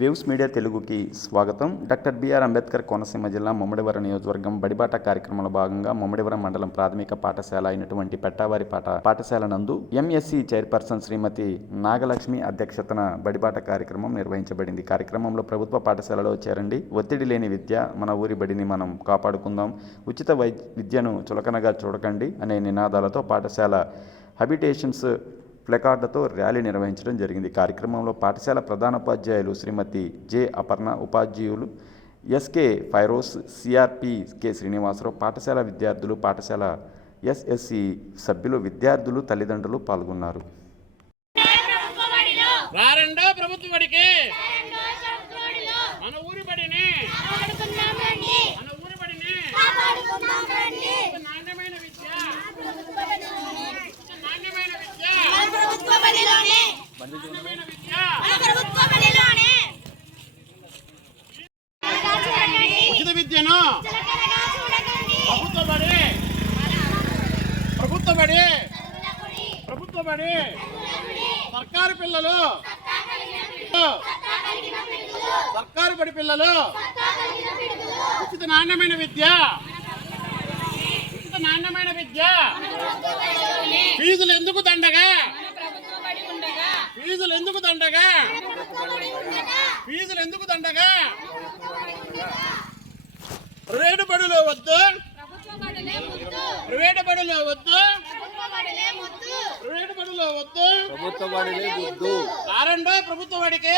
Waves media తెలుగుకి స్వాగతం. Doctor BR Ambedkar Konaseema జిల్లా ముమ్మడివరం నియోజకవర్గం బడిబాట కార్యక్రమంలో భాగంగా ముమ్మడివరం మండలం ప్రాథమిక పాఠశాల అయినటువంటి పెట్టావారి పాఠశాల నందు ఎంఎస్సి చైర్పర్సన్ శ్రీమతి నాగలక్ష్మి అధ్యక్షతన బడిబాట కార్యక్రమం నిర్వహించబడింది. కార్యక్రమంలో ప్రభుత్వ పాఠశాలలో చేరండి, ఒత్తిడి లేని విద్య, మన ఊరి బడిని మనం కాపాడుకుందాం, ఉచిత విద్యను చులకనగా చూడకండి అనే నినాదాలతో పాఠశాల హ్యాబిటేషన్స్ ప్లకార్డుతో ర్యాలీ నిర్వహించడం జరిగింది. కార్యక్రమంలో పాఠశాల ప్రధానోపాధ్యాయులు శ్రీమతి జె అపర్ణ, ఉపాధ్యాయులు ఎస్కే ఫైరోస్, సిఆర్పి కె శ్రీనివాసరావు, పాఠశాల విద్యార్థులు, పాఠశాల ఎస్ఎస్సి సభ్యులు, విద్యార్థులు, తల్లిదండ్రులు పాల్గొన్నారు. ఉచిత విద్యను ప్రభుత్వ బడి సర్కారు బడి పిల్లలు ఉచిత నాణ్యమైన విద్య ఫీజులు ఎందుకు దండగా ప్రైవేటు బడులు వద్దు, ప్రభుత్వ బడికి